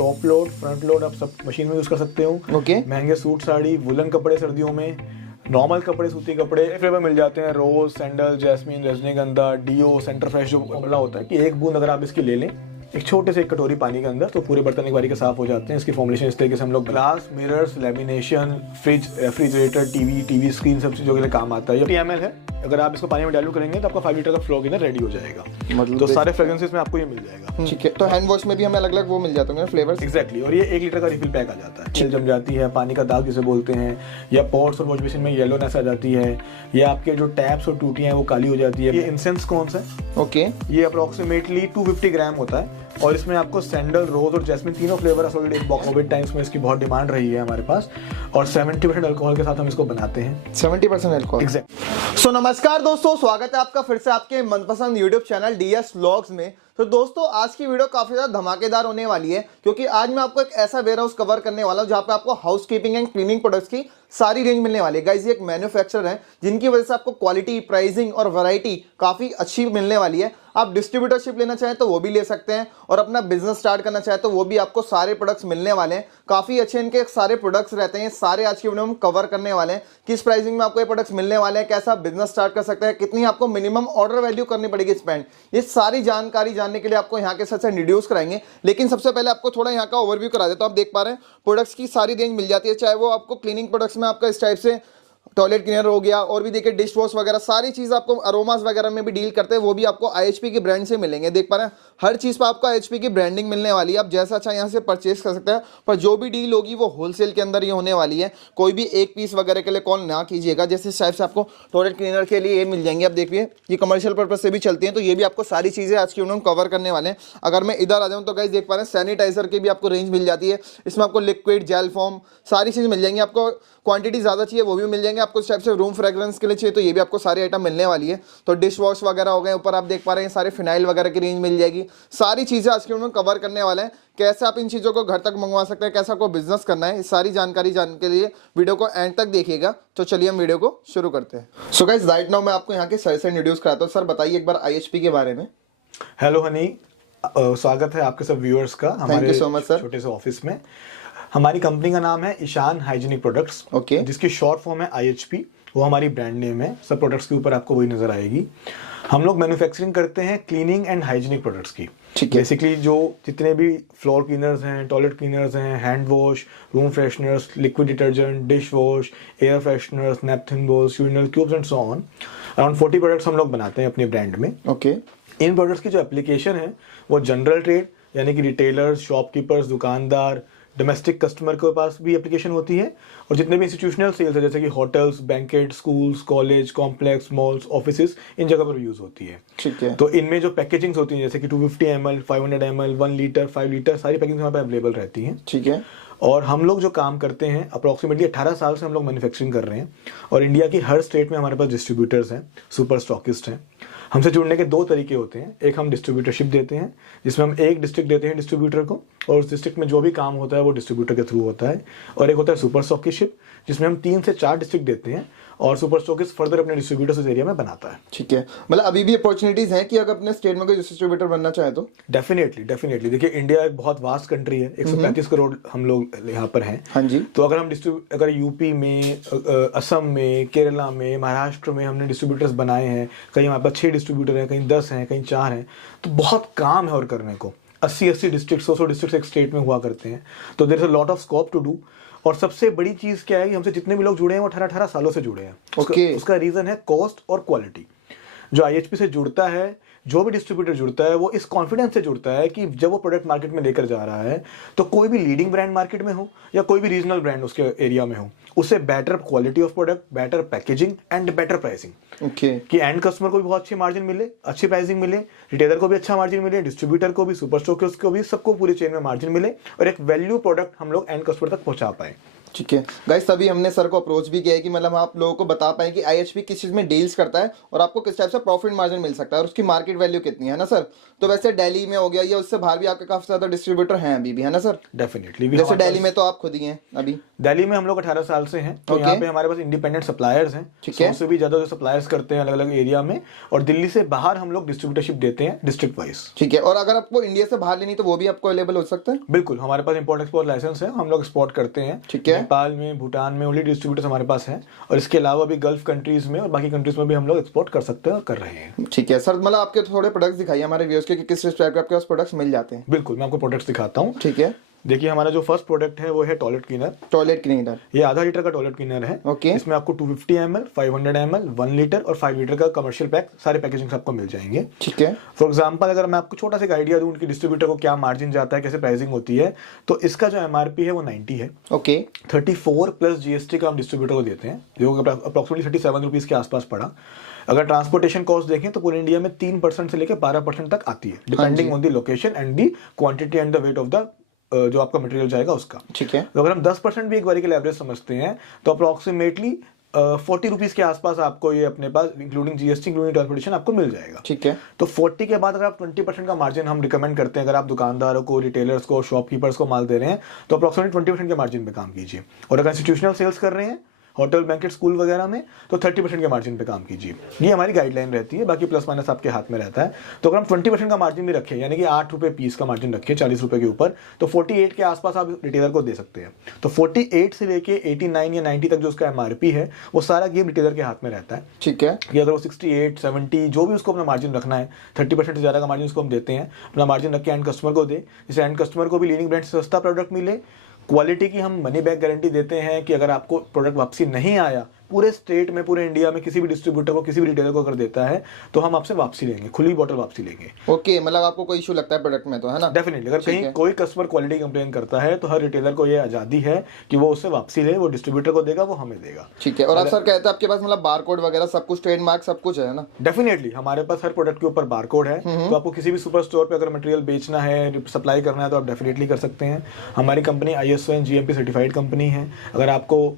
Top load, front load आप सब machine में यूज कर सकते हो। ओके। महंगे सूट साड़ी, वुलन कपड़े सर्दियों में, नॉर्मल कपड़े, सूती कपड़े, फ्लेवर मिल जाते हैं, रोज, सैंडल, जैस्मिन, रजनीगंधा, डियो, सेंटर फ्रेश जो बड़ा होता है कि एक बूंद अगर आप इसकी ले लें एक छोटे से एक कटोरी पानी के अंदर तो पूरे बर्तन एक बारी के साफ हो जाते हैं। इसकी फॉर्मुलेशन इस तरीके से हम लोग glass, mirrors, lamination, fridge, refrigerator, TV screen सब चीज़ों के लिए काम आता है। ये 50 ml है, अगर आप इसको पानी में डाइल्यूट करेंगे तो आपका 5 लीटर का फ्लो क्लीनर रेडी हो जाएगा। मतलब तो सारे फ्रेग्रेंसेस में आपको ये मिल जाएगा। ठीक है। तो हैंड वॉश में भी हमें अलग अलग वो मिल जाते हैं फ्लेवर्स। एग्जैक्टली। और ये 1 लीटर का रिफिल पैक आ जाता है। चिल जम जाती है, पानी का दाग जिसे बोलते हैं, या पॉट्स और वॉश बेसिन में येलोनेस आ जाती है, या आपके जो टैप्स और टूटियां हैं वो काली हो जाती है। ये इंसेंस कौन सा है? ओके। ये अप्रोक्सीमेटली 250 ग्राम होता है और इसमें आपको सैंडल, रोज और जैस्मिन तीनों फ्लेवर है। सॉलिड एक बॉक्स कोविड टाइम्स में इसकी बहुत डिमांड रही है हमारे पास और 70% अल्कोहल के साथ हम इसको बनाते हैं। 70% अल्कोहल। एग्जैक्ट। सो नमस्कार दोस्तों, स्वागत है आपका फिर से आपके मनपसंद यूट्यूब चैनल DS व्लॉग्स में। तो दोस्तों आज की वीडियो काफी ज्यादा धमाकेदार होने वाली है क्योंकि आज मैं आपको एक ऐसा वेयर हाउस कवर करने वाला हूं जहां पे आपको house keeping and cleaning products की सारी रेंज मिलने वाली है। गाइस ये एक मैन्युफैक्चरर है जिनकी वजह से आपको क्वालिटी, प्राइसिंग और वैरायटी काफी अच्छी मिलने वाली है। आप डिस्ट्रीब्यूटरशिप लेना चाहें तो वो भी ले सकते हैं और अपना बिजनेस स्टार्ट करना चाहें तो वो भी आपको सारे प्रोडक्ट्स मिलने वाले हैं। काफी अच्छे इनके सारे प्रोडक्ट्स रहते हैं। सारे आज की वीडियो में कवर करने वाले हैं। किस प्राइसिंग में आपको ये प्रोडक्ट्स मिलने वाले हैं, कैसा बिजनेस स्टार्ट कर सकते हैं, कितनी आपको मिनिमम ऑर्डर वैल्यू करनी पड़ेगी स्पेंड, ये सारी जानकारी जानने के लिए आपको यहाँ के साथ इंट्रोड्यूस कराएंगे। लेकिन सबसे पहले आपको थोड़ा यहाँ का ओवरव्यू करा देता हूं। आप देख पा रहे हैं प्रोडक्ट्स की सारी रेंज मिल जाती है, चाहे वो आपको क्लीनिंग प्रोडक्ट्स में आपका इस टाइप से टॉयलेट क्लीनर हो गया और भी देखिए डिश वॉश वगैरह सारी चीज आपको अरोमास वगैरह में भी डील करते हैं, वो भी आपको IHP की ब्रांड से मिलेंगे। देख पा रहे हैं हर चीज पर आपको IHP की ब्रांडिंग मिलने वाली है। आप जैसा अच्छा यहाँ से परचेस कर सकते हैं, पर जो भी डील होगी वो होलसेल के अंदर ही होने वाली है। कोई भी एक पीस वगैरह के लिए कॉल ना कीजिएगा। जैसे शायद से आपको टॉयलेट क्लीनर के लिए ये मिल जाएंगे। आप देखिए ये कमर्शियल पर्पज से भी चलती है, तो ये भी आपको सारी चीजें आज की उन्होंने कवर करने वाले हैं। अगर मैं इधर आ जाऊँ तो गाइस देख पा रहे हैं सैनिटाइजर की भी आपको रेंज मिल जाती है। इसमें आपको लिक्विड, जेल फॉर्म सारी चीज मिल जाएंगी। आपको क्वांटिटी ज़्यादा चाहिए वो भी मिल जाएंगे। आपको इस टाइप से रूम फ्रेग्रेंस के लिए चाहिए तो ये भी आपको सारे आइटम मिलने वाली है। तो डिश वॉश वगैरह हो गए, ऊपर आप देख पा रहे हैं सारे फिनाइल वगैरह की रेंज मिल जाएगी। सारी चीज़ें आज के उन्होंने कवर करने वाले हैं। कैसे आप इन चीज़ों को घर तक मंगवा सकते हैं, कैसा आपको बिजनेस करना है, इस सारी जानकारी जानने के लिए वीडियो को एंड तक देखिएगा। तो चलिए हम वीडियो को शुरू करते हैं। सो गाइस राइट नाउ मैं आपको यहाँ के सर से इंट्रोड्यूस कराता हूँ। सर बताइए एक बार IHP के बारे में। हेलो हनी, स्वागत है आपके सब व्यूअर्स का हमारे छोटे से ऑफिस में। हमारी कंपनी का नाम है ईशान हाइजीनिक प्रोडक्ट्स, ओके, जिसकी शॉर्ट फॉर्म है IHP। वो हमारी ब्रांड नेम है। सब प्रोडक्ट्स के ऊपर आपको वही नजर आएगी। हम लोग मैन्युफैक्चरिंग करते हैं क्लीनिंग एंड हाइजीनिक प्रोडक्ट्स की। ठीक है। बेसिकली जो जितने भी फ्लोर क्लीनर्स हैं, टॉयलेट क्लीनर्स हैं, hand wash, room fresheners, liquid detergent, dish wash, air fresheners, napkin balls, urinal cubes and so on, around 40 products हम लोग बनाते हैं अपने ब्रांड में। ओके। इन प्रोडक्ट्स की जो एप्लीकेशन है वो जनरल ट्रेड यानी कि रिटेलर्स, शॉपकीपर्स, दुकानदार, डोमेस्टिक कस्टमर के पास भी एप्लीकेशन होती है और जितने भी इंस्टीट्यूशनल सेल्स है जैसे कि hotels, banquet, schools, college, complex, malls, offices, इन जगह पर यूज होती है। ठीक है। तो इनमें जो पैकेजिंग्स होती हैं जैसे कि 250 ml, 500 ml, 1 लीटर, 5 लीटर, सारी पैकिंग यहाँ पे अवेलेबल रहती हैं। ठीक है। और हम लोग जो काम करते हैं अप्रॉक्सीमेटली 18 साल से हम लोग मैन्युफैक्चरिंग कर रहे हैं और इंडिया की हर स्टेट में हमारे पास डिस्ट्रीब्यूटर्स हैं, सुपर स्टॉकिस्ट हैं। हमसे जुड़ने के 2 तरीके होते हैं। एक हम डिस्ट्रीब्यूटरशिप देते हैं जिसमें हम एक डिस्ट्रिक्ट देते हैं डिस्ट्रीब्यूटर को और उस डिस्ट्रिक्ट में जो भी काम होता है वो डिस्ट्रीब्यूटर के थ्रू होता है। और एक होता है सुपर स्टॉकिस्टशिप जिसमें हम 3 से 4 डिस्ट्रिक्ट देते हैं और सुपर स्टॉकिस्ट फर्दर अपने डिस्ट्रीब्यूटर्स उस एरिया में बनाता है। ठीक है। मतलब अभी भी अपॉर्चुनिटीज हैं कि अगर अपने स्टेट में कोई डिस्ट्रीब्यूटर बनना चाहे तो? डेफिनेटली देखिए इंडिया एक बहुत वास्ट कंट्री है। 135 करोड़ हम लोग यहाँ पर हैं। हाँ जी। तो अगर हम अगर यूपी में, असम में, केरला में, महाराष्ट्र में हमने डिस्ट्रीब्यूटर्स बनाए हैं, कहीं हमारे पास 6 डिस्ट्रीब्यूटर हैं, कहीं 10 हैं, कहीं 4 हैं, तो बहुत काम है और करने को। 80 डिस्ट्रिक्ट, 100 डिस्ट्रिक्ट एक स्टेट में हुआ करते हैं। तो there is a lot of scope to do. और सबसे बड़ी चीज क्या है कि हमसे जितने भी लोग जुड़े हैं वो 18 सालों से जुड़े हैं। उसका रीजन है कॉस्ट और क्वालिटी। जो IHP से जुड़ता है, जो भी डिस्ट्रीब्यूटर जुड़ता है, वो इस कॉन्फिडेंस से जुड़ता है कि जब वो प्रोडक्ट मार्केट में लेकर जा रहा है तो कोई भी लीडिंग ब्रांड मार्केट में हो या कोई भी रीजनल ब्रांड उसके एरिया में हो, उससे better quality of product, better packaging and better pricing. Okay. कि एंड कस्टमर को भी बहुत अच्छी मार्जिन मिले, अच्छी प्राइसिंग मिले, रिटेलर को भी अच्छा मार्जिन मिले, डिस्ट्रीब्यूटर को भी, सुपर स्टॉकिस्ट को भी, सबको पूरी चेन में मार्जिन मिले और एक वैल्यू प्रोडक्ट हम लोग एंड कस्टमर तक पहुंचा पाए। ठीक है गाइस, तभी हमने सर को अप्रोच भी किया है कि मतलब आप लोगों को बता पाए कि आईएचपी किस चीज में डील्स करता है और आपको किस टाइप से प्रॉफिट मार्जिन मिल सकता है और उसकी मार्केट वैल्यू कितनी है ना सर। तो वैसे दिल्ली में हो गया या उससे बाहर भी आपके काफी ज्यादा डिस्ट्रीब्यूटर हैं अभी भी, है ना सर? डेफिनेटली। जैसे दिल्ली में तो आप खुद ही हैं अभी। दिल्ली में हम लोग 18 साल से हैं, तो यहाँ पे हमारे पास इंडिपेंडेंट सप्लायर्स हैं, ठीक है। 100 से भी ज्यादा सप्लायर्स करते हैं अलग अलग एरिया में, और दिल्ली से बाहर हम लोग डिस्ट्रीब्यूटरशिप देते हैं डिस्ट्रिक्ट वाइज। ठीक है, और अगर आपको इंडिया से बाहर लेनी तो वो भी आपको अवेलेबल हो सकता है? बिल्कुल, हमारे पास इंपोर्ट एक्सपोर्ट लाइसेंस है, हम लोग एक्सपोर्ट करते हैं। ठीक है। नेपाल में, भूटान में ओनली डिस्ट्रीब्यूटर्स हमारे पास हैं, और इसके अलावा भी गल्फ कंट्रीज में और बाकी कंट्रीज में भी हम लोग एक्सपोर्ट कर सकते हैं और कर रहे हैं। ठीक है सर, मतलब आपके थोड़े प्रोडक्ट्स दिखाइए हमारे व्यूअर्स के कि किस टाइप के आपके पास प्रोडक्ट्स मिल जाते हैं। बिल्कुल, मैं आपको प्रोडक्ट्स दिखाता हूँ। ठीक है, देखिए, हमारा जो फर्स्ट प्रोडक्ट है वो है टॉयलेट क्लीनर। टॉयलेट क्लीनर, ये आधा लीटर का टॉयलेट क्लीनर है। ओके। इसमें आपको 250 ml, 500 ml, 1 लीटर और 5 लीटर का कमर्शियल पैक, सारे पैकेजिंग आपको मिल जाएंगे। ठीक है। फॉर एग्जांपल, अगर मैं आपको छोटा सा एक आइडिया दूं उनकी डिस्ट्रीब्यूटर को क्या मार्जिन जाता है, कैसे प्राइसिंग होती है, तो इसका जो एमआरपी है वो 90 है। ओके। 34 प्लस जीएसटी का हम डिस्ट्रीब्यूटर को देते हैं, जो अप्रोक्सीमेटली 37 रुपीज के आसपास पड़ा। अगर ट्रांसपोर्टेशन कॉस्ट देखें तो पूरे इंडिया में 3% से लेकर 12% तक आती है, depending on the location and the quantity and the weight of the जो आपका मटेरियल जाएगा उसका। ठीक है। तो अगर हम 10% भी एक बार के लिए एवरेज समझते हैं तो अप्रोक्सीमेटली 40 रुपीज के आसपास आपको ये अपने पास इंक्लूडिंग जीएसटी इंक्लूडिंग ट्रांसपोर्टेशन आपको मिल जाएगा। ठीक है। तो 40 के बाद अगर आप 20% का मार्जिन हम रिकमेंड करते हैं, अगर आप दुकानदारों को, रिटेलर्स को, शॉपकीपर्स को माल दे रहे हैं तो अप्रोक्सीमेटली 20% के मार्जिन पे काम कीजिए, और अगर इंस्टीट्यूशनल सेल्स कर रहे हैं होटल, बैंकेट, स्कूल वगैरह में तो 30% के मार्जिन पे काम कीजिए। ये हमारी गाइडलाइन रहती है, बाकी प्लस माइनस आपके हाथ में रहता है। तो अगर हम 20% का मार्जिन भी रखें, यानी कि 8 रुपये पीस का मार्जिन रखें 40 रुपये के ऊपर, तो 48 के आसपास आप रिटेलर को दे सकते हैं। तो 48 से लेके 89 या 90 तक जो उसका एमआरपी है वो सारा गेम रिटेलर के हाथ में रहता है। ठीक है। कि अगर वो 68, 70 जो भी उसको अपना मार्जिन रखना है, 30% से ज़्यादा का मार्जिन उसको हम देते हैं, अपना मार्जिन रख के एंड कस्टमर को दे, जिससे एंड कस्टमर को भी लीडिंग ब्रांड से सस्ता प्रोडक्ट मिले। क्वालिटी की हम मनी बैक गारंटी देते हैं कि अगर आपको प्रोडक्ट वापसी नहीं आया, पूरे स्टेट में, पूरे इंडिया में किसी भी डिस्ट्रीब्यूटर को, किसी भी रिटेलर को अगर देता है तो हम आपसे वापसी लेंगे, खुली बॉटल वापसी लेंगे। ओके, मतलब आपको कोई इशू लगता है प्रोडक्ट में तो, है ना? डेफिनेटली, अगर कहीं कोई कस्टमर क्वालिटी कंप्लेन करता है तो हर रिटेलर को ये आजादी है कि वो उससे वापसी ले, वो डिस्ट्रीब्यूटर को देगा, वो हमें देगा। ठीक है। और आप सर कहते हैं आपके पास मतलब बारकोड वगैरह सब कुछ, ट्रेडमार्क सब कुछ है ना? डेफिनेटली, हमारे पास हर प्रोडक्ट के ऊपर बारकोड है, तो आपको किसी भी सुपर स्टोर पे अगर मटेरियल बेचना है, सप्लाई करना है तो आप डेफिनेटली कर सकते हैं। हमारी company ISO and GMP certified company है। अगर आपको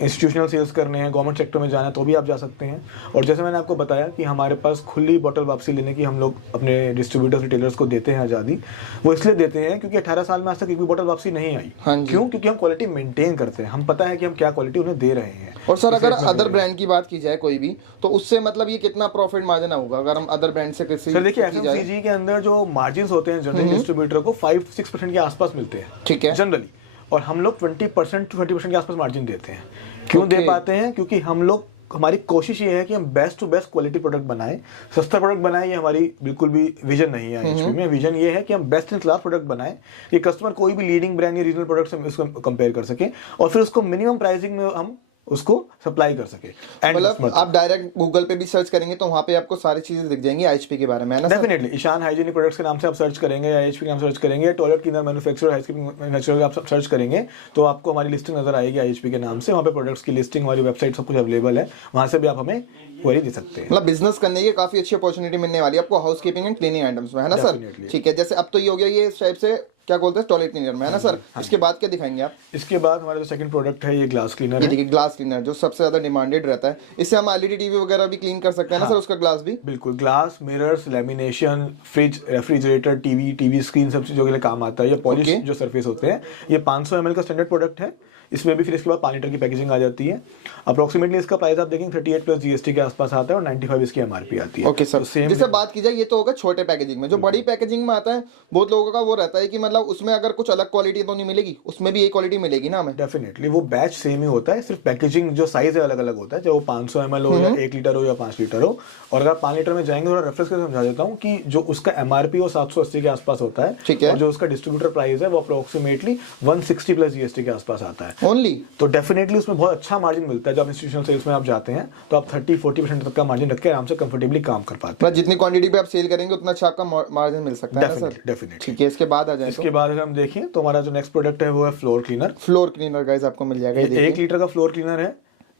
इंस्टीट्यूशनल सेल्स करने हैं, गवर्नमेंट सेक्टर में जाना है तो भी आप जा सकते हैं। और जैसे मैंने आपको बताया कि हमारे पास खुली बोतल वापसी लेने की हम लोग अपने डिस्ट्रीब्यूटर्स, रिटेलर्स को देते हैं आज़ादी। वो इसलिए देते हैं क्योंकि 18 साल में आज तक एक भी बोतल वापसी नहीं आई। हाँ जी। क्यों? क्योंकि हम क्वालिटी मेंटेन करते हैं, हम पता है कि हम क्या क्वालिटी उन्हें दे रहे हैं। और सर अगर अदर ब्रांड की बात की जाए कोई भी, तो उससे मतलब ये कितना प्रॉफिट मार्जिन होगा अगर हम अदर ब्रांड से किसी? सर देखिए, FMCG के अंदर जो मार्जिन होते हैं जनरली डिस्ट्रीब्यूटर को 5-6% के आसपास मिलते हैं। ठीक है। जनरली, और हम लोग 20% to 20% के आसपास मार्जिन देते हैं। क्यों दे पाते हैं? क्योंकि हम लोग, हमारी कोशिश ये है कि हम best to best quality product बनाएं, सस्ता प्रोडक्ट बनाएं। ये हमारी बिल्कुल भी विजन नहीं है आईएचपी में। विजन ये है कि हम बेस्ट इन क्लास प्रोडक्ट बनाएं कि कस्टमर कोई भी लीडिंग ब्रांड या रीजनल प्रोडक्ट से उसको कंपेयर कर सके और फिर उसको मिनिमम प्राइसिंग में हम उसको सप्लाई कर सके। मतलब आप डायरेक्ट गूगल पे भी सर्च करेंगे तो वहां पे आपको सारी चीजें दिख जाएंगी आईएचपी के बारे में, है ना? डेफिनेटली, ईशान हाइजीनिक प्रोडक्ट्स के नाम से आप सर्च करेंगे या आईएचपी के नाम सर्च करेंगे, toilet cleaner manufacturer, housekeeping manufacturer आप सर्च करेंगे तो आपको हमारी लिस्टिंग नजर आएगी आईएचपी के नाम से। वहाँ पे प्रोडक्ट्स की लिस्टिंग, हमारी वेबसाइट सब कुछ अवेलेबल है, वहाँ से भी आप हमें क्वेरी दे सकते हैं। मतलब बिजनेस करने की काफी अच्छी अपॉर्चुनिटी मिलने वाली है आपको हाउसकीपिंग एंड क्लीनिंग आइटम्स में, है ना सर? ठीक है। जैसे अब तो ये हो गया, ये इस टाइप से क्या बोलते हैं टॉयलेट क्लीनर में, है ना सर? इसके बाद क्या दिखाएंगे आप? इसके बाद हमारा जो सेकंड प्रोडक्ट है ये ग्लास क्लीनर है। देखिए, ग्लास क्लीनर जो सबसे ज्यादा डिमांडेड रहता है। इससे हम एलईडी टीवी वगैरह भी क्लीन कर सकते हैं ना सर, उसका ग्लास भी? बिल्कुल, glass, mirrors, lamination, fridge, refrigerator, TV screen, सब चीजों के लिए काम आता है। ये पॉलिश जो सरफेस होते हैं, ये 500 ml का स्टैंडर्ड प्रोडक्ट है। इसमें भी फिर इसके बाद 5 लीटर की पैकेजिंग आ जाती है। अप्रोक्सीमेटली इसका प्राइस आप देखेंगे 38 प्लस जीएसटी के आसपास आता है और 95 इसकी एमआरपी आती है। ओके सर, जैसे बात की जाए, ये तो होगा छोटे पैकेजिंग में। जो बड़ी पैकेजिंग में आता है, बहुत लोगों का वो रहता है कि मतलब उसमें अगर कुछ अलग क्वालिटी तो नहीं मिलेगी, उसमें भी यही क्वालिटी मिलेगी ना हमें? डेफिनेटली, वो बैच सेम ही होता है, सिर्फ पैकेजिंग जो साइज है अलग अलग होता है, चाहे वो 500 ml हो या 1 लीटर हो या 5 लीटर हो। और अगर 5 लीटर में जाएंगे, थोड़ा रेफरेंस करके समझा देता हूँ कि जो उसका एमआरपी वो 780 के आसपास होता है। ठीक है। और जो उसका डिस्ट्रीब्यूटर प्राइस है वो अप्रोक्सीमेटली 160 प्लस जीएसटी के आसपास आता है ओनली। तो डेफिनेटली उसमें बहुत अच्छा मार्जिन मिलता है। जब इंस्टीट्यूशनल सेल्स में आप जाते हैं तो आप 30-40% तक का मार्जिन रख के आराम से कंफर्टेबली काम कर पाते हैं। जितनी क्वांटिटी पे आप सेल करेंगे उतना अच्छा आपका मार्जिन मिल सकता है सर? डेफिनेटली। ठीक है। इसके बाद आ जाए, इसके बाद अगर हम देखें तो हमारा जो नेक्स्ट प्रोडक्ट है वो है floor cleaner. Floor cleaner guys आपको मिल जाएगा। 1 लीटर का फ्लोर क्लीनर है।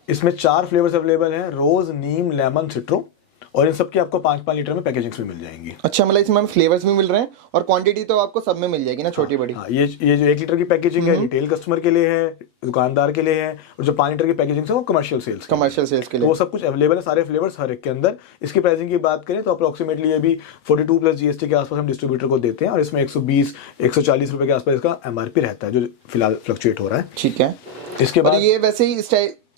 इसमें 4 फ्लेवर्स अवेलेबल हैं, रोज, नीम, लेमन, सिट्रो। और इन सब की आपको 5-5 लीटर में पैकेजिंग्स भी मिल जाएंगी। अच्छा, मतलब इसमें फ्लेवर्स भी मिल रहे हैं और क्वांटिटी तो आपको सब में मिल जाएगी ना, छोटी बड़ी। हाँ, ये जो 1 लीटर की पैकेजिंग है रिटेल कस्टमर के लिए है, दुकानदार के लिए है, और जो 5 लीटर की पैकेजिंग है वो कमर्शियल सेल्स के के तो लिए। वो सब कुछ अवेलेबल है, सारे फ्लेवर्स हर एक के अंदर। इसकी प्राइसिंग की बात करें तो अप्रोक्सीमेटली ये भी 42 प्लस जीएसटी के आसपास हम डिस्ट्रीब्यूटर को देते हैं, और इसमें 120-140 रुपए के आसपास इसका एमआरपी रहता है, जो फिलहाल फ्लक्चुएट हो रहा है। ठीक है। इसके और बाद ये वैसे ही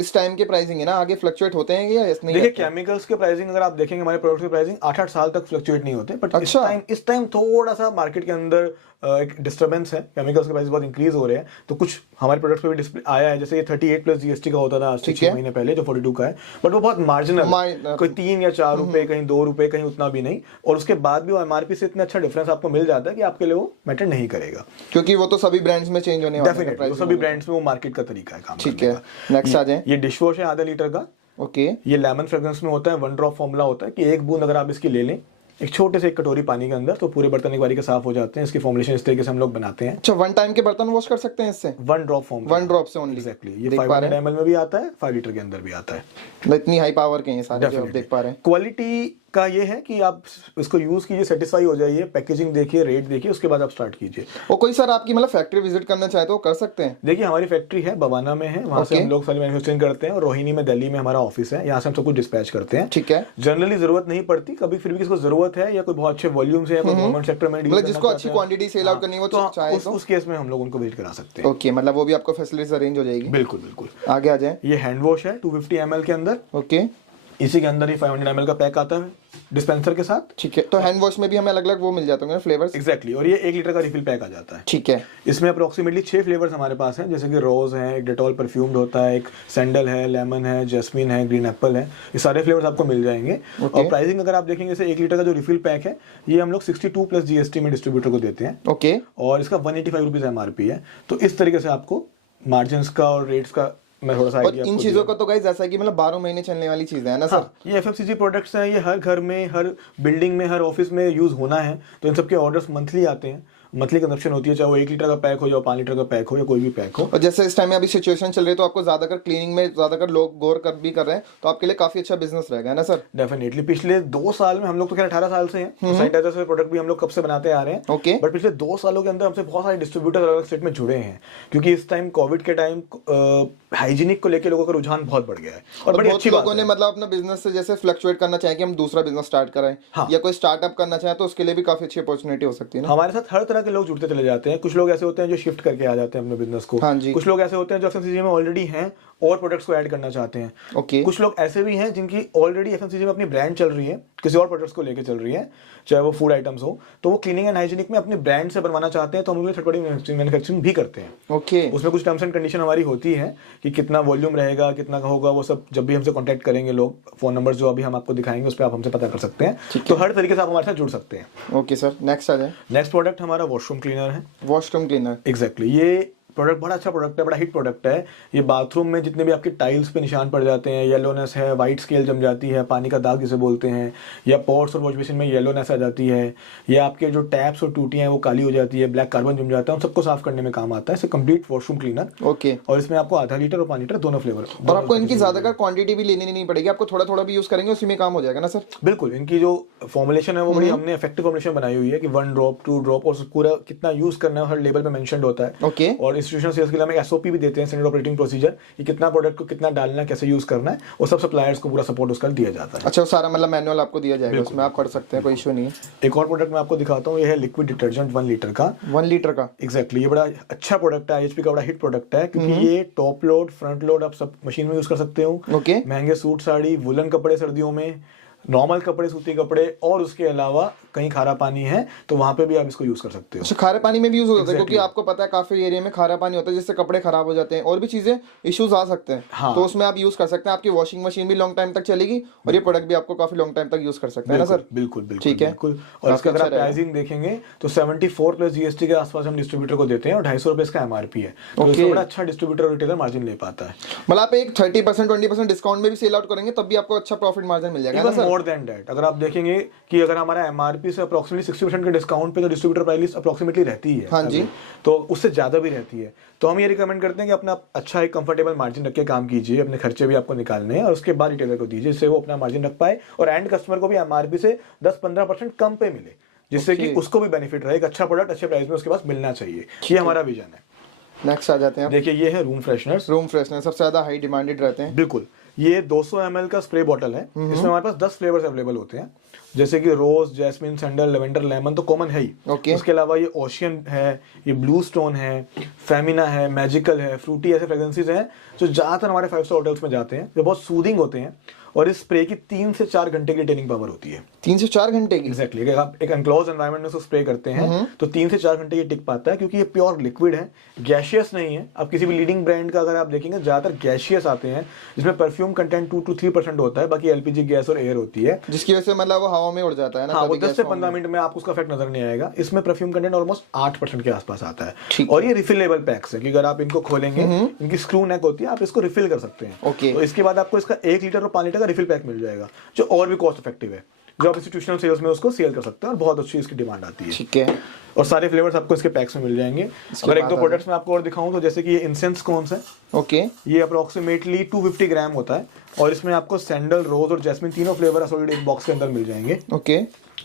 इस टाइम के प्राइसिंग है ना, आगे फ्लक्चुएट होते हैं या नहीं? देखिए, केमिकल्स के प्राइसिंग अगर आप देखेंगे, हमारे प्रोडक्ट्स की प्राइसिंग 8-8 साल तक फ्लक्चुएट नहीं होते, बट अच्छा। इस टाइम थोड़ा सा मार्केट के अंदर एक डिस्टर्बेंस है, केमिकल्स के प्राइस बहुत इंक्रीज हो रहे हैं, तो कुछ हमारे प्रोडक्ट्स पे भी डिस्प्ले आया है। जैसे ये 38 प्लस जीएसटी का होता था आज से 6 महीने पहले, जो 42 का है, बट वो बहुत मार्जिनल, कोई 3 या 4 रुपए, कहीं 2 रुपए, कहीं उतना भी नहीं, और उसके बाद भी वो एमआरपी से इतना अच्छा डिफरेंस आपको मिल जाता है कि आपके लिए वो मैटर नहीं करेगा, क्योंकि वो तो सभी ब्रांड्स में चेंज होने वाला है। डेफिनेटली वो सभी ब्रांड्स में वो मार्केट का तरीका है काम ठीक करने है, का। नेक्स्ट आ जाए। ये डिश वॉश है आधा लीटर का। ओके। ये लेमन फ्रेग्रेंस में होता है, 1 ड्रॉप फॉर्मूला होता है कि एक बूंद अगर आप इसकी ले लें एक छोटे से एक कटोरी पानी के अंदर, तो पूरे बर्तन एक बारी के साफ हो जाते हैं। इसकी फॉर्मुलेशन इस तरीके से हम लोग बनाते हैं। अच्छा, 1 टाइम के बर्तन वॉश कर सकते हैं इससे? 1 ड्रॉप फॉर्मूला, 1 ड्रॉप से ओनली। एग्जैक्टली। ये 500 ml में भी आता है, 5 लीटर के अंदर भी आता है। मतलब इतनी हाई पावर के हैं सारे जो आप देख पा रहे हैं। क्वालिटी का ये है कि आप इसको यूज कीजिए, सेटिस्फाई हो जाइए, पैकेजिंग देखिए, रेट देखिए, उसके बाद आप स्टार्ट कीजिए। और कोई सर आपकी मतलब फैक्ट्री विजिट करना चाहे तो कर सकते हैं? देखिए, हमारी फैक्ट्री है बवाना में है, वहां से हम लोग सारी मैन्युफैक्चरिंग करते हैं, और रोहिणी में दिल्ली में हमारा ऑफिस है, यहाँ से हम सब कुछ डिस्पैच करते हैं। ठीक है। जनरली जरूरत नहीं पड़ती, कभी फिर भी किसको जरूरत है या कोई बहुत अच्छे वॉल्यूम से या कोई गवर्नमेंट सेक्टर में मतलब जिसको अच्छी क्वांटिटी सेल आउट करनी हो तो चाहे तो उस केस में हम लोग उनको विजिट करा सकते हैं। ओके, मतलब वो भी आपको फैसिलिटीज अरेंज हो जाएगी। बिल्कुल बिल्कुल। आगे आ जाए। ये हैंड वॉश है 250 ml के अंदर। ओके। इसी के अंदर ही 500 ml का पैक आता है डिस्पेंसर के साथ। ठीक है, तो हैंड वॉश में भी हमें अलग अलग वो मिल जाते होंगे फ्लेवर्स? एग्जैक्टली। और ये 1 लीटर का रिफिल पैक आ जाता है। ठीक है। इसमें अप्रोक्सीमेटली 6 फ्लेवर्स हमारे पास हैं, जैसे कि रोज है, एक डेटॉल परफ्यूम्ड होता है, एक सैंडल है, लेमन है, जैस्मिन है, ग्रीन एप्पल है, ये सारे फ्लेवर्स आपको मिल जाएंगे। और प्राइसिंग अगर आप देखेंगे, जैसे 1 लीटर का जो रिफिल पैक है, ये हम लोग 62 प्लस जीएसटी में डिस्ट्रीब्यूटर को देते हैं। ओके। और इसका 185 रुपीज एमआरपी है। तो इस तरीके से आपको मार्जिन का और रेट्स का मैं थोड़ा सा और इन चीजों का तो गाइस ऐसा है कि मतलब 12 महीने चलने वाली चीजें है ना सर? ये एफएमसीजी प्रोडक्ट्स हैं, ये हर घर में, हर बिल्डिंग में, हर ऑफिस में यूज होना है, तो इन सबके ऑर्डर्स मंथली आते हैं, मंथली कंजप्शन होती है, चाहे वो 1 लीटर का पैक हो या 5 लीटर का पैक हो या कोई भी पैक हो। और जैसे इस टाइम में अभी सिचुएशन चल रही है तो आपको ज्यादातर क्लीनिंग में ज्यादातर लोग गौर कर रहे हैं, तो आपके लिए काफी अच्छा बिजनेस रहेगा, है ना सर? डेफिनेटली। पिछले 2 साल में हम लोग तो खैर 18 साल से हैं, सैनिटाइजर से प्रोडक्ट भी हम लोग कब से बनाते आ रहे हैं। ओके। बट पिछले 2 सालों के अंदर हमसे बहुत सारे डिस्ट्रीब्यूटर अलग अलग स्टेट में जुड़े हैं, क्योंकि इस टाइम कोविड के टाइम हाइजीनिक को लेकर लोगों का रुझान बहुत बढ़ गया है, और बड़ी अच्छी लोगों ने मतलब अपना बिजनेस से जैसे फ्लक्चुएट करना चाहे कि हम दूसरा बिजनेस स्टार्ट करें, या कोई स्टार्टअप करना चाहे तो उसके लिए भी काफी अच्छी अपॉर्चुनिटी हो सकती है ना? हमारे साथ हर तरह के लोग जुड़ते चले जाते हैं। कुछ लोग ऐसे होते हैं जो शिफ्ट करके आ जाते हैं अपने बिजनेस को। हाँ जी। कुछ लोग ऐसे होते हैं जो एफएमसीजी में ऑलरेडी हैं और प्रोडक्ट्स को ऐड करना चाहते हैं। ओके। कुछ लोग ऐसे भी हैं जिनकी ऑलरेडी एफएमसीजी में अपनी ब्रांड चल रही है, किसी और प्रोडक्ट्स को लेके चल रही है, चाहे वो फूड आइटम्स हो, तो वो क्लीनिंग एंड हाइजीनिक में अपनी ब्रांड से बनवाना चाहते हैं, तो हम लोग थर्ड पार्टी मैन्युफैक्चरिंग भी करते हैं। ओके। उसमें कुछ टर्म्स एंड कंडीशन हमारी होती है कि कितना वॉल्यूम रहेगा, कितना का होगा, वो सब जब भी हमसे कॉन्टैक्ट करेंगे लोग, फोन नंबर जो अभी हम आपको दिखाएंगे उस पर आप हमसे पता कर सकते हैं। तो हर तरीके से आप हमारे साथ जुड़ सकते हैं। ओके सर, नेक्स्ट आ जाए। नेक्स्ट प्रोडक्ट हमारा वॉशरूम क्लीनर है। Washroom cleaner. एग्जैक्टली। ये प्रोडक्ट बड़ा अच्छा प्रोडक्ट है, बड़ा हिट प्रोडक्ट है। ये बाथरूम में जितने भी आपके टाइल्स पे निशान पड़ जाते हैं, येलोनेस है, वाइट स्केल जम जाती है, पानी का दाग जिसे बोलते हैं, या पॉट्स और वॉश बेसिन में येलोनेस आ जाती है, या आपके जो टैप्स और टूटियां हैं वो काली हो जाती है, ब्लैक कार्बन जम जाता है, उन सबको साफ करने में काम आता है। इसे कंप्लीट वॉशरूम क्लीनर। ओके। और इसमें आपको आधा लीटर और 5 लीटर दोनों फ्लेवर। और आपको इनकी ज्यादातर क्वांटिटी भी लेनी नहीं पड़ेगी, आपको थोड़ा थोड़ा भी यूज करेंगे उसी में काम हो जाएगा ना सर? बिल्कुल। इनकी जो फॉर्मुलेशन है वो बड़ी हमने इफेक्टिव फॉर्मुलेशन बनाई हुई है कि 1 ड्रॉप 2 ड्रॉप, और पूरा कितना यूज करना है हर लेवल पे मेंशन्ड होता है। ओके। और इंस्टीट्यूशनल सेल्स के लिए हम एसओपी भी देते हैं, स्टैंडर्ड ऑपरेटिंग प्रोसीजर, कि कितना प्रोडक्ट को कितना डालना है, कैसे यूज करना है, और सब सप्लायर्स को पूरा सपोर्ट उसका दिया जाता है। अच्छा, वो सारा मतलब मैनुअल आपको दिया जाएगा, उसमें आप कर सकते हैं, कोई इशू नहीं है। एक और प्रोडक्ट मैं आपको दिखाता हूँ, ये है लिक्विड डिटर्जेंट 1 लीटर का। 1 लीटर का? एग्जैक्टली। ये बड़ा अच्छा प्रोडक्ट है, आईएचपी का बड़ा हिट प्रोडक्ट है, क्योंकि ये टॉप लोड फ्रंट लोड आप सब मशीन में यूज कर सकते हो। ओके। महंगे सूट साड़ी, वुलन कपड़े सर्दियों में, नॉर्मल कपड़े, सूती कपड़े, और उसके अलावा कहीं खारा पानी है तो वहां पे भी आप इसको यूज कर सकते हो। अच्छा, खारे पानी में भी यूज होता है? क्योंकि आपको पता है काफी एरिया में खारा पानी होता है जिससे कपड़े खराब हो जाते हैं और भी चीजें इश्यूज आ सकते हैं। हाँ। तो उसमें आप यूज कर सकते हैं, आपकी वॉशिंग मशीन भी लॉन्ग टाइम तक चलेगी और ये प्रोडक्ट भी आपको काफी लॉन्ग टाइम तक यूज कर सकते हैं ना सर? बिल्कुल बिल्कुल। ठीक है। बिल्कुल। और इसका अगर आप प्राइसिंग देखेंगे तो 74 प्लस जीएसटी के आसपास हम डिस्ट्रीब्यूटर को देते हैं, और 250 रुपए इसका एमआरपी है। तो इसमें बड़ा अच्छा डिस्ट्रीब्यूटर और रिटेलर मार्जिन ले पाता है। मतलब आप एक 30% 20% डिस्काउंट में भी सेल आउट करेंगे तब भी आपको अच्छा प्रॉफिट मार्जिन मिल जाएगा ना सर? मोर देन दैट अगर आप देखेंगे कि अगर हमारा एमआरपी से अप्रोक्सीमेटली 60% के डिस्काउंट पे तो डिस्ट्रीब्यूटर प्राइस अप्रोक्सीमेटली रहती ही है। हाँ जी। तो उससे ज़्यादा भी रहती है। तो हम ये रिकमेंड करते हैं कि अपना अच्छा एक कंफर्टेबल मार्जिन रख के काम कीजिए, अपने खर्चे भी आपको निकालने हैं और उसके बाद रिटेलर को दीजिए, जिससे वो अपना मार्जिन रख पाए और एंड कस्टमर को भी एमआरपी से 10-15% कम पे मिले, जिससे कि उसको भी बेनिफिट रहे। एक अच्छा प्रोडक्ट अच्छे प्राइस में उसके पास मिलना चाहिए, ये हमारा विजन है। नेक्स्ट आ जाते हैं। देखिए ये है रूम फ्रेशनर्स। रूम फ्रेशनर सबसे ज्यादा हाई डिमांडेड रहते हैं। बिल्कुल, ये 200 ml का स्प्रे बॉटल है। इसमें हमारे पास 10 फ्लेवर्स अवेलेबल होते हैं, जैसे कि रोज, जैस्मिन, सैंडल, लेवेंडर, लेमन तो कॉमन है ही। Okay. उसके अलावा ये ओशियन है, ये ब्लू स्टोन है, फेमिना है, मैजिकल है, फ्रूटी, ऐसे फ्रेग्रेंसेस हैं जो ज्यादातर हमारे 5 स्टार होटल्स में जाते हैं, जो बहुत सूदिंग होते हैं। और इस स्प्रे की 3 से 4 घंटे की टेनिंग पावर होती है। 3 से 4 घंटे की? एग्जैक्टली अगर आप एक एनक्लोज एनवायरनमेंट में उसको स्प्रे करते हैं तो 3 से 4 घंटे ये टिक पाता है, क्योंकि ये प्योर लिक्विड है, गैशियस नहीं है। आप किसी भी लीडिंग ब्रांड का अगर आप देखेंगे ज्यादातर गैशियस आते हैं, जिसमें परफ्यूम कंटेंट 2 to 3% होता है, बाकी एलपीजी गैस और एयर होती है, जिसकी वजह से मतलब वो हवा में उड़ जाता है ना। हाँ, वो 10 से 15 मिनट में आपको उसका इफेक्ट नजर नहीं आएगा। इसमें परफ्यूम कंटेंट ऑलमोस्ट 8% के आसपास आता है। और ये रिफिलेबल पैक्स है कि अगर आप इनको खोलेंगे, इनकी स्क्रू नेक होती है, आप इसको रिफिल कर सकते हैं। Okay. तो इसके बाद आपको इसका 1 लीटर और 5 लीटर का रिफिल पैक मिल जाएगा, जो और भी कॉस्ट इफेक्टिव है, जो आप इंस्टीट्यूशनल सेल्स में उसको सेल कर सकते हैं और बहुत अच्छी इसकी डिमांड आती है। ठीक है। और सारे फ्लेवर्स आपको इसके पैक्स में मिल जाएंगे। अगर एक दो प्रोडक्ट्स में आपको और दिखाऊं तो जैसे कि ये इंसेंस कोन्स है। ओके। ये अप्रोक्सीमेटली 250 ग्राम होता है और इसमें आपको सैंडल, रोज और जैस्मिन तीनों फ्लेवर असोर्टेड एक बॉक्स के अंदर मिल जाएंगे। ओके।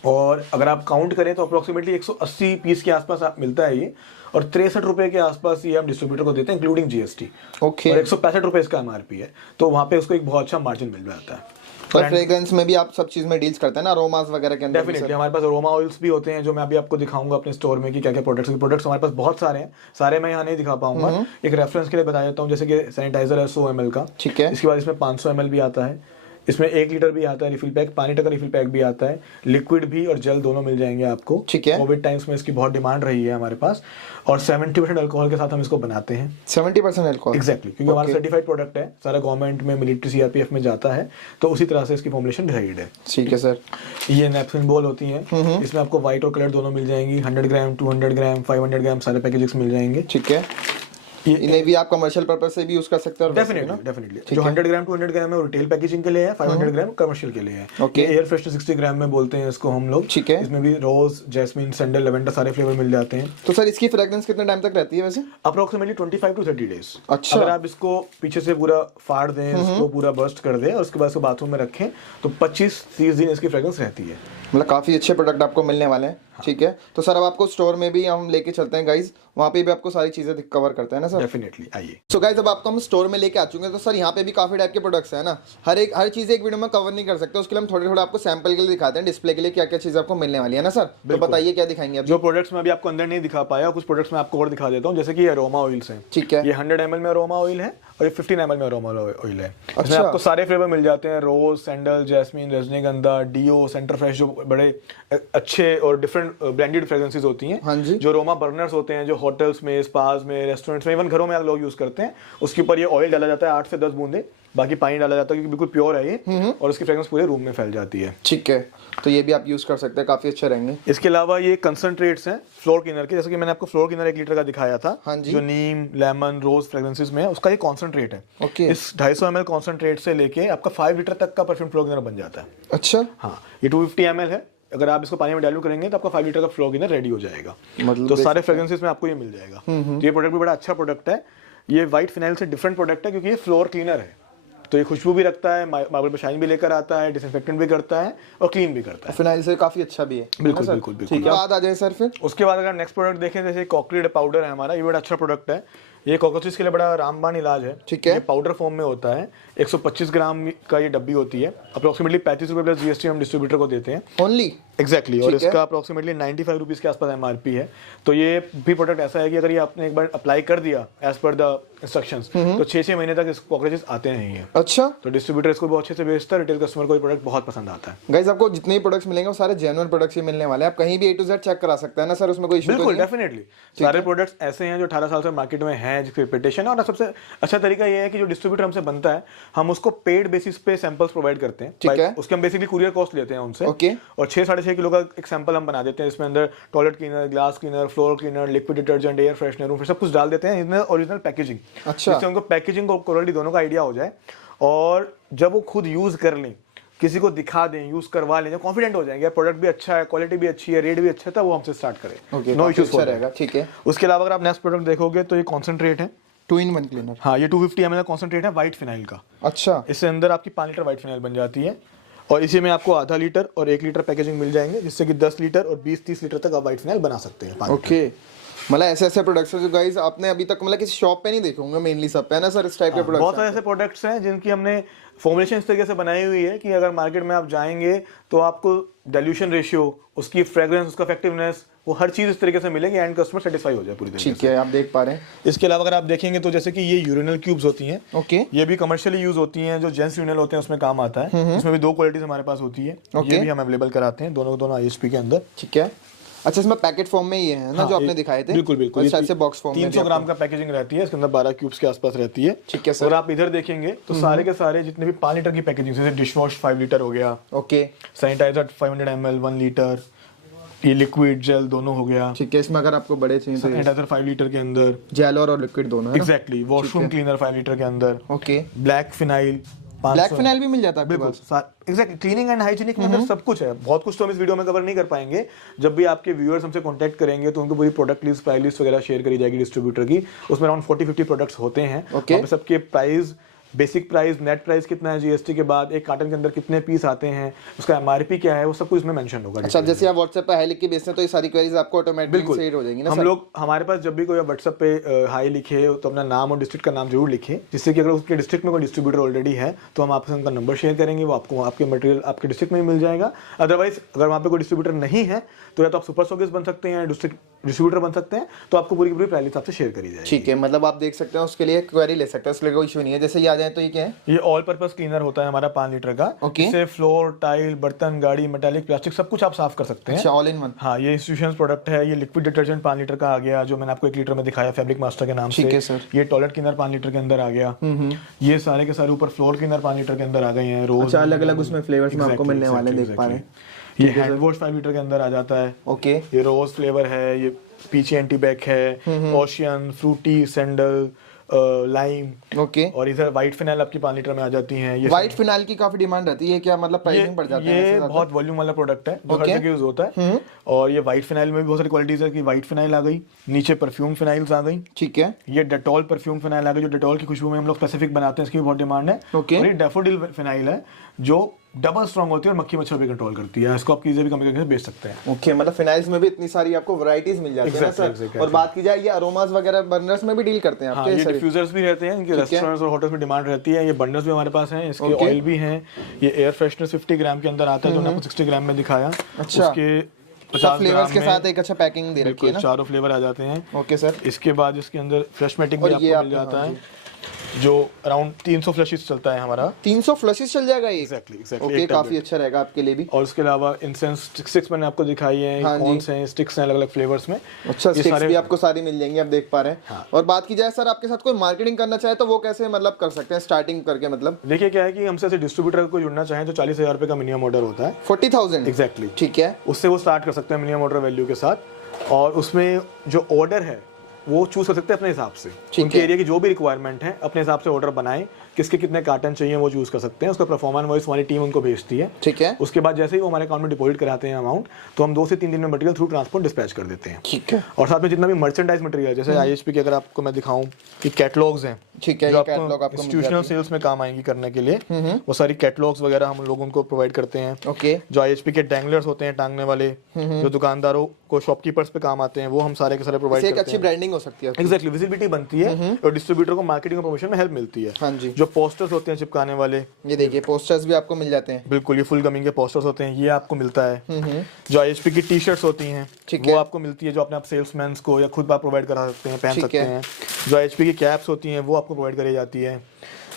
और अगर आप काउंट करें तो अप्रोक्सीमेटली 180 पीस के आसपास आप मिलता है ये, और 63 रुपए के आसपास ये हम डिस्ट्रीब्यूटर को देते हैं इंक्लूडिंग जीएसटी। ओके। और 165 रुपए इसका एमआरपी है, तो वहाँ पे उसको एक बहुत अच्छा मार्जिन मिल जाता है। और फ्रेग्रेंस में भी आप सब चीज में डील्स करते हैं ना, अरोमास वगैरह के अंदर? डेफिनेटली हमारे पास अरोमा ऑयल्स भी होते हैं, जो मैं अभी आपको दिखाऊंगा अपने स्टोर में कि क्या क्या प्रोडक्ट्स हमारे पास बहुत सारे हैं। सारे मैं यहाँ नहीं दिखा पाऊंगा, एक रेफरेंस के लिए बता देता हूँ। जैसे कि सैनिटाइजर है 100 ml का, ठीक है। इसके बाद इसमें 500 ml भी आता है, इसमें 1 लीटर भी आता है रिफिल पैक, 5 लीटर का रिफिल पैक भी आता है, लिक्विड भी और जेल दोनों मिल जाएंगे आपको। ठीक है। कोविड टाइम्स में इसकी बहुत डिमांड रही है हमारे पास, और 70% अल्कोहल के साथ हम इसको बनाते हैं। 70% अल्कोहल? एग्जैक्टली, क्योंकि हमारा सर्टिफाइड प्रोडक्ट है, सारा गवर्नमेंट में, मिलिट्री, सीआरपीएफ में जाता है, तो उसी तरह से इसकी फॉर्मुलेशन डिसाइड है। ठीक है सर। ये नैपकिन बॉल होती हैं, इसमें आपको व्हाइट और कलर दोनों मिल जाएंगी। 100 ग्राम, 200 ग्राम, 500 ग्राम सारे पैकेजेस मिल जाएंगे। ठीक है। इन्हें भी आप कमर्शियल पर्पस से भी यूज कर सकते हैं? डेफिनेटली जो 100 ग्राम 200 ग्राम है वो रिटेल पैकेजिंग के लिए है, 500 ग्राम कमर्शियल के लिए है। ओके। एयर फ्रेशनर 60 ग्राम में बोलते हैं इसको हम लोग। ठीक है। इसमें भी रोज, जैस्मिन, सैंडल, लेवेंडर सारे फ्लेवर मिल जाते हैं। तो सर इसकी फ्रेग्रेंस कितने टाइम तक रहती है वैसे? Approximately 25 to 30 days. अच्छा। अगर आप इसको पीछे से पूरा फाड़ दें, इसको पूरा बर्स्ट कर दें और उसके बाद इसको बाथरूम में रखें तो 25-30 दिन इसकी फ्रेग्रेंस रहती है। मतलब काफी अच्छे प्रोडक्ट आपको मिलने वाले हैं। ठीक है। तो सर अब आपको स्टोर में भी हम लेके चलते हैं गाइज, वहाँ पे भी आपको सारी चीजें कवर करते हैं ना सर? डेफिनेटली, आइए। सो गाइज अब आपको हम स्टोर में लेके आ चुके हैं, तो सर यहाँ पे भी काफी टाइप के प्रोडक्ट्स हैं ना, हर चीज एक वीडियो में कवर नहीं कर सकते, उसके लिए हम थोड़े आपको सैंपल के लिए दिखाते हैं, डिस्प्ले के लिए क्या क्या चीज आपको मिलने वाली है ना सर। तो बताइए क्या दिखाएंगे? जो प्रोडक्ट्स में अभी आपको अंदर नहीं दिखा पाया, कुछ प्रोडक्ट्स में आपको और दिखा देता हूँ। जैसे कि ये अरोमा ऑयल्स हैं। ठीक है। ये 100 ml में अरोमा ऑयल है और ये 15 ml में अरोमा ऑयल है। इसमें अच्छा। आपको सारे फ्लेवर मिल जाते हैं, रोज, सैंडल, जैस्मिन, रजनीगंधा, डियो, सेंटर फ्रेश, जो बड़े अच्छे और डिफरेंट ब्रांडेड फ्रेग्रेंसेस होती हैं। हाँ जी। जो अरोमा बर्नर्स होते हैं, जो होटल्स में, स्पास में, रेस्टोरेंट्स में, इवन घरों में आप लोग यूज करते हैं, उसके ऊपर ये ऑयल डाला जाता है 8 से 10 बूंदे, बाकी पानी डाला जाता है, क्योंकि बिल्कुल प्योर है ये, और उसकी फ्रेग्रेंस पूरे रूम में फैल जाती है। ठीक है। तो ये भी आप यूज कर सकते हैं, काफी अच्छे रहेंगे। इसके अलावा ये कंसंट्रेट्स हैं फ्लोर क्लीनर के, जैसे कि मैंने आपको फ्लोर क्लीनर 1 लीटर का दिखाया था। हाँ जी। जो नीम, लेमन, रोज फ्रेग्रेंसेस में है, उसका ये कॉन्सेंट्रेट है। ओके। इस 250 ml कॉन्सेंट्रेट से लेके आपका 5 लीटर तक का परफ्यूम फ्लोर क्लीनर बन जाता है। अच्छा। हाँ, ये 250 ml है, अगर आप इसको पानी में डाइल्यूट करेंगे तो आपका 5 लीटर का फ्लोर क्लीनर रेडी हो जाएगा। मतलब तो सारे फ्रेग्रेंसेस में आपको ये मिल जाएगा। तो ये प्रोडक्ट भी बड़ा अच्छा प्रोडक्ट है। ये व्हाइट फिनाइल से डिफरेंट प्रोडक्ट है, क्योंकि ये फ्लोर क्लीनर है, तो ये खुशबू भी रखता है, मार्बल पे शाइन भी लेकर आता है, डिसइंफेक्टेंट भी करता है और क्लीन भी करता है। फिनाइल से काफी अच्छा भी है। बिल्कुल बिल्कुल बिल्कुल। ठीक है। बाद आ जाए सर फिर। उसके बाद अगर नेक्स्ट प्रोडक्ट देखें, जैसे कॉकरीड पाउडर है हमारा, ये बड़ा अच्छा प्रोडक्ट है। ये कॉकरोचेस के लिए बड़ा रामबाण इलाज है। ठीक है। ये पाउडर फॉर्म में होता है, 125 ग्राम का ये डब्बी होती है। अप्रोक्सीमेटली 35 रुपये प्लस जीएसटी हम डिस्ट्रीब्यूटर को देते हैं। ओनली? एग्जैक्टली। और इसका अप्रोक्सीमेटली 95 रुपीज़ के आसपास एमआरपी है। तो ये भी प्रोडक्ट ऐसा है कि अगर ये आपने एक बार अप्लाई कर दिया एज पर द इंस्ट्रक्शंस, तो 6 महीने तक इस कॉकरोचेस आते नहीं है। अच्छा। तो डिस्ट्रीब्यूटर इसको बहुत अच्छे से बेचता है, रिटेल कस्टमर को ये प्रोडक्ट बहुत पसंद आता है। गाइस आपको जितने भी प्रोडक्ट्स मिलेंगे वो सारे जेन्युइन प्रोडक्ट्स ही मिलने वाले हैं, आप कहीं भी A to Z चेक करा सकते हैं ना सर, उसमें कोई इशू बिल्कुल डेफिनेटली। सारे प्रोडक्ट्स ऐसे हैं जो 18 साल से मार्केट में हैं, जिसकी रिपीटेशन है। और सबसे अच्छा तरीका ये है कि जो डिस्ट्रीब्यूटर हमसे बनता है, हम उसको पेड बेसिस पे सैंपल्स प्रोवाइड करते हैं। ठीक है। उसके हम बेसिकली कुरियर कॉस्ट लेते हैं उनसे। ओके। और 6-6.5 किलो का एक सैंपल हम बना देते हैं, इसमें अंदर toilet cleaner, glass cleaner, floor cleaner, liquid detergent, air freshener, फिर सब कुछ डाल देते हैं, इसमें ओरिजिनल पैकेजिंग। अच्छा। जिससे उनको पैकेजिंग और क्वालिटी दोनों का आइडिया हो जाए, और जब वो खुद यूज कर लें किसी को दिखा दें, यूज करवा लें, जब कॉन्फिडेंट हो जाएंगे प्रोडक्ट भी अच्छा है, क्वालिटी भी अच्छी है, रेट भी अच्छा था, वो हमसे स्टार्ट करें, नो इश्यूज रहेगा। ठीक है, उसके अलावा अगर आप नेक्स्ट प्रोडक्ट देखोगे तो ये कॉन्सेंट्रेट है, 2-in-1 क्लीनर। हाँ, ये 250 ml का कॉन्सेंट्रेट है व्हाइट फिनाइल का। अच्छा, इससे अंदर आपकी 5 लीटर व्हाइट फिनाइल बन जाती है, और इसी में आपको आधा लीटर और 1 लीटर पैकेजिंग मिल जाएंगे, जिससे कि 10 लीटर और 20-30 लीटर तक आप व्हाइट फिनाइल बना सकते हैं। ओके, मतलब ऐसे प्रोडक्ट्स हैं जो गाइस आपने अभी तक मतलब किसी शॉप पे नहीं देखे होंगे, मेनली सब पे है ना सर, इस टाइप के प्रोडक्ट्स। बहुत सारे ऐसे प्रोडक्ट्स हैं जिनकी हमने फॉर्मुलेशन इस तरीके से बनाई हुई है कि अगर मार्केट में आप जाएंगे तो आपको डाइल्यूशन रेशियो, उसकी फ्रेग्रेंस, उसका इफेक्टिवनेस, वो हर चीज इस तरीके से मिलेगी, एंड कस्टमर सेटिस्फाई हो जाए पूरी तरीके से। ठीक है, आप देख पा रहे हैं। इसके अलावा अगर आप देखेंगे तो जैसे कि ये यूरिनल क्यूब्स होती हैं, ओके, ये भी कमर्शियली यूज होती हैं, जो जेंट्स यूरिनल होते हैं उसमें काम आता है। इसमें भी 2 क्वालिटीज हमारे पास होती है, ये भी हम अवेलेबल कराते हैं, दोनों आईएचपी के अंदर। ठीक है, अच्छा, इसमें पैकेट फॉर्म में ये है ना, जो आपने दिखाए थे? बिल्कुल बिल्कुल, शायद से बॉक्स फॉर्म में 300 ग्राम का पैकेजिंग रहती है, इसके अंदर 12 क्यूब्स के आसपास रहती है। ठीक है सर। और आप इधर देखेंगे तो सारे के सारे जितने भी 5 लीटर की पैकेजिंग, जैसे डिश वॉश 5 लीटर हो गया, ओके, सैनिटाइजर 500 ml 1 लीटर, ये लिक्विड जेल दोनों हो गया। ठीक है, इसमें अगर आपको बड़े चाहिए तो सैनिटाइजर 5 लीटर के अंदर, जेल और लिक्विड दोनों है ना? एग्जैक्टली, वॉशरूम क्लीनर 5 लीटर के अंदर, okay, black phenyl, black phenyl भी मिल जाता है आपके बिल्कुल, पास? एग्जैक्टली, क्लीनिंग एंड हाइजीनिक में अंदर सब कुछ है। बहुत कुछ तो हम इस वीडियो में कवर नहीं कर पाएंगे, जब भी आपके व्यूअर्स हमसे कांटेक्ट करेंगे तो उनको पूरी प्रोडक्ट लिस्ट, प्राइस लिस्ट वगैरह शेयर करी जाएगी डिस्ट्रीब्यूटर की, उसमें अराउंड 40-50 प्रोडक्ट्स होते हैं। Okay. सबके price, basic price, net price कितना है जीएसटी के बाद, एक कार्टन के अंदर कितने पीस आते हैं, उसका एमआरपी क्या है, वो सब कुछ इसमें मेंशन होगा। अच्छा, जैसे आप व्हाट्सएप पे हाई लिख के भेजते हैं तो ये सारी क्वेरीज आपको ऑटोमेटिकली सेट हो जाएंगी ना? हम लोग, हमारे पास जब भी कोई व्हाट्सएप पे हाई लिखे तो अपना नाम और डिस्ट्रिक्ट का नाम जरूर लिखे, जिससे कि अगर उसके डिस्ट्रिक्ट में कोई डिस्ट्रीब्यूटर ऑलरेडी है तो हम आपसे उनका नंबर शेयर करेंगे, वो आपको आपके मटेरियल आपके डिस्ट्रिक्ट में मिल जाएगा। अदरवाइज अगर वहाँ पे कोई डिस्ट्रीब्यूटर नहीं है तो या तो आप सुपर स्टॉकिस्ट बन सकते हैं, डिस्ट्रीब्यूटर बन सकते हैं, तो आपको पूरी पूरी प्राइस आपसे शेयर करी जाएगी। ठीक है, मतलब आप देख सकते हैं, उसके लिए क्वेरी ले सकते हैं, उसके लिए कोई इशू नहीं है। जैसे ये आ जाए तो ये क्या है? ये ऑल पर्पस क्लीनर होता है हमारा 5 लीटर का। Okay. इससे फ्लोर, टाइल, बर्तन, गाड़ी, मेटालिक, प्लास्टिक सब कुछ आप साफ कर सकते हैं। अच्छा, ऑल इन वन। हाँ, ये इंस्टीट्यूशंस प्रोडक्ट है। ये लिक्विड डिटर्जेंट 5 लीटर का आ गया, जो मैंने आपको 1 लीटर में दिखाया फैब्रिक मास्टर के नाम से। ठीक है सर। ये टॉयलेट क्लीनर 5 लीटर के अंदर आ गया। ये सारे के सारे ऊपर फ्लोर क्लीनर 5 लीटर के अंदर आ गए हैं। रोज, अच्छा, अलग अलग उसमें फ्लेवर्स में आपको मिलने वाले देख पा रहे हैं। ये हैंड वॉश 5 लीटर के अंदर आ जाता है। ओके, ये रोज फ्लेवर है, ये पीछे एंटीबैक है, ocean, fruity, sandal, lime. Okay, और इधर व्हाइट फिनाइल आपकी 5 लीटर में आ जाती हैं। ये व्हाइट फिनाइल की काफी डिमांड रहती है, क्या मतलब प्राइसिंग बढ़ जाता है? ये बहुत वॉल्यूम वाला प्रोडक्ट है, जो हर जगह यूज होता है। और ये व्हाइट फिनाइल में भी बहुत सारी क्वालिटीज है कि व्हाइट फिनाइल आ गई, नीचे परफ्यूम फिनाइल्स आ गई। ठीक है, ये डेटॉल परफ्यूम फिनाइल आ गई, जो डेटॉल की खुशबू में हम लोग स्पेसिफिक बनाते हैं, इसकी भी बहुत डिमांड है। ओके, और ये डैफोडिल फिनाइल है, जो डबल स्ट्रॉन्ग होती है और मक्खी मच्छर भी कंट्रोल करती है। इसको आप किसी भी कंपनी से बेच सकते हैं। ओके, मतलब फिनाइल्स में भी इतनी सारी आपको वैरायटीज मिल जाती है ना सर? और बात की जाए ये अरोमास वगैरह बर्नर्स में भी डील करते हैं आपके? ये डिफ्यूजर्स भी रहते हैं, इनके रेस्टोरेंट्स और होटल्स में डिमांड रहती है। ये बर्नर्स भी हमारे पास हैं, इसके ऑयल भी हैं। ये एयर फ्रेशनर 50 ग्राम के अंदर आता है, जो मैंने आपको 60 ग्राम में दिखाया। अच्छा, उसके 50 फ्लेवर्स के साथ एक अच्छा पैकिंग दे रखी है ना? 4 फ्लेवर आ जाते हैं। Okay sir. इसके बाद इसके अंदर फ्लश मैटिक भी आपको मिल जाता है, जो अराउंड 300 फ्लशेस चलता है हमारा। 300 फ्लशेस चल जाएगा ये? एग्जैक्टली। ओके, काफी अच्छा रहेगा आपके लिए भी। और उसके अलावा इंसेंस स्टिक्स मैंने आपको दिखाई है, कौन से स्टिक्स हैं अलग अलग फ्लेवर्स में। अच्छा, स्टिक्स भी आपको सारी मिल जाएंगी, आप देख पा रहे हैं। हाँ। और बात की जाए सर, आपके साथ कोई मार्केटिंग करना चाहे तो वो कैसे मतलब कर सकते हैं स्टार्टिंग करके? मतलब देखिए क्या है कि हमसे डिस्ट्रीब्यूटर को जुड़ना चाहें तो 40,000 रुपए का मिनिमम ऑर्डर होता है। 40,000? एग्जैक्टली। ठीक है, उससे वो स्टार्ट कर सकते हैं मिनिमम ऑर्डर वैल्यू के साथ, और उसमें जो ऑर्डर है वो चूज कर सकते हैं अपने हिसाब से। उनके एरिया की जो भी रिक्वायरमेंट है अपने हिसाब से ऑर्डर बनाएं, किसके कितने कार्टन चाहिए वो चूज कर सकते हैं। उसका परफॉर्मेंस वॉइस हमारी टीम उनको भेजती है। ठीक है, उसके बाद जैसे ही वो हमारे अकाउंट में डिपॉजिट कराते हैं अमाउंट, तो हम 2 से 3 दिन में मटेरियल थ्रू ट्रांसपोर्ट डिस्पैच कर देते हैं। ठीक है। और साथ में जितना भी मर्चेंडाइज मटेरियल, जैसे आईएचपी के अगर आपको मैं दिखाऊं कि कैटलॉग्स हैं, ठीक है, जो ये कैटलॉग आपको इंस्टीट्यूशनल सेल्स में काम आएंगी करने के लिए, वो सारी कैटलॉग्स वगैरह हम लोग उनको प्रोवाइड करते हैं। ओके, जो आईएचपी के डैंगलर्स होते हैं, टांगने वाले, जो दुकानदारों को शॉपकीपर्स पे काम आते हैं, वो हम सारे के सारे प्रोवाइड करते हैं। एक अच्छी ब्रांडिंग हो सकती है। एग्जैक्टली, विजिबिलिटी बनती है और डिस्ट्रीब्यूटर को मार्केटिंग और प्रमोशन में हेल्प मिलती है। हाँ जी। जो पोस्टर्स होते हैं चिपकाने वाले, ये देखिए पोस्टर्स भी आपको मिल जाते हैं। बिल्कुल, ये फुल गमिंग के पोस्टर्स होते हैं, ये आपको मिलता है। जो आईएचपी की टी शर्ट्स होती हैं, वो आपको मिलती है, जो अपने आप सेल्समैन को या खुद आप प्रोवाइड करा सकते हैं, पहन सकते हैं। जो आईएचपी की कैप्स होती हैं वो आपको प्रोवाइड करी जाती है।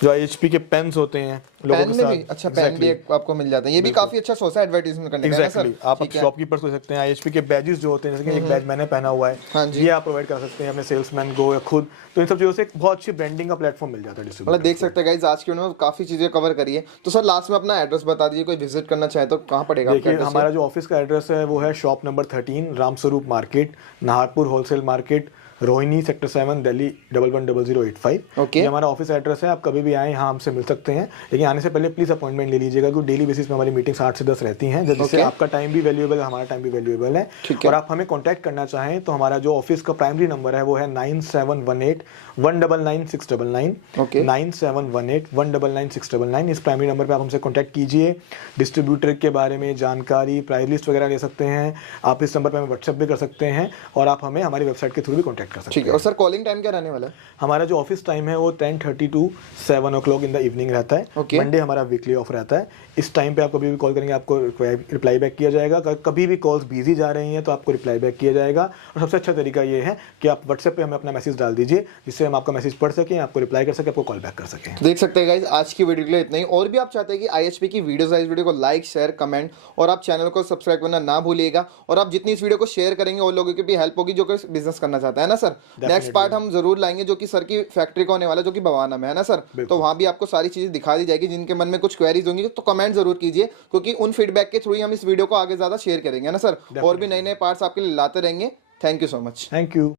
जो आईएचपी के पेन्स होते हैं लोगों के साथ, अच्छा पेन भी आपको मिल जाता है। ये भी काफी अच्छा सोर्स है एडवर्टाइजमेंट करने का। एग्जैक्टली, आप शॉपकीपर्स हो सकते हैं। आईएचपी के बैजेस जो होते हैं, जैसे कि एक बैज मैंने पहना हुआ है, ये आप प्रोवाइड कर सकते हैं अपने सेल्समैन को या खुद। तो इन सब चीजों से एक बहुत अच्छी ब्रांडिंग का प्लेटफॉर्म मिल जाता है डिस्ट्रीब्यूटर। मतलब देख सकते हैं गाइस, आज की वीडियो में काफी चीजें कवर करी है। तो सर लास्ट में अपना एड्रेस बता दीजिए, कोई विजिट करना चाहे तो कहाँ पड़ेगा? देखिए, हमारा जो ऑफिस का एड्रेस है वो है shop number 13, Ramswaroop market, Naharpur wholesale market, Rohini sector 7 Delhi 110085। Okay. ये हमारा ऑफिस एड्रेस है, आप कभी भी आए यहाँ हमसे मिल सकते हैं, लेकिन आने से पहले प्लीज अपॉइंटमेंट ले लीजिएगा, क्योंकि डेली बेसिस पे हमारी मीटिंग्स 8 से 10 रहती हैं, जिससे Okay। आपका टाइम भी वैल्यूएबल है, हमारा टाइम भी वैल्यूएबल है। ठीक है। और आप हमें कॉन्टैक्ट करना चाहें तो हमारा जो ऑफिस का प्राइमरी नंबर है वो है 9718199699। Okay। 9718199699। इस प्राइमरी नंबर पे आप हमसे कॉन्टैक्ट कीजिए। डिस्ट्रीब्यूटर के बारे में जानकारी, प्राइस लिस्ट वगैरह ले सकते हैं आप। इस नंबर पे हमें व्हाट्सएप भी कर सकते हैं, और आप हमें हमारी वेबसाइट के थ्रू भी कॉन्टैक्ट कर सकते ठीक है। हैं। और सर कॉलिंग टाइम क्या रहने वाला है? हमारा जो ऑफिस टाइम है वो 10:30 to 7 o'clock in the evening रहता है। Okay। मंडे हमारा वीकली ऑफ रहता है। इस टाइम पे आप कभी भी कॉल करेंगे आपको रिप्लाई बैक किया जाएगा। कभी भी कॉल्स बिजी जा रही हैं तो आपको रिप्लाई बैक किया जाएगा। और सबसे अच्छा तरीका ये है कि आप व्हाट्सएप पे हमें अपना मैसेज डाल दीजिए, जिससे हम आपका मैसेज पढ़ सकें, आपको रिप्लाई कर सकें, आपको कॉल बैक कर सकें। देख सकते हैं गाइज, आज की वीडियो के लिए इतना ही। और भी आप चाहते हैं कि आईएचपी की वीडियोस आए, इस वीडियो को लाइक शेयर कमेंट, और आप चैनल को सब्सक्राइब करना ना भूलिएगा। और आप जितनी इस वीडियो को शेयर करेंगे और लोगों की भी हेल्प होगी जो कि बिजनेस करना चाहता है ना सर। नेक्स्ट पार्ट हम जरूर लाएंगे जो कि सर की फैक्ट्री का होने वाला है, जो कि बवाना में है ना सर। तो वहां भी आपको सारी चीजें दिखा दी जाएगी। जिनके मन में कुछ क्वेरीज होंगी तो कमेंट जरूर कीजिए, क्योंकि उन फीडबैक के थ्रू ही हम इस वीडियो को आगे ज्यादा शेयर करेंगे ना सर। और भी नए नए पार्ट्स आपके लिए लाते रहेंगे। Thank you so much. Thank you.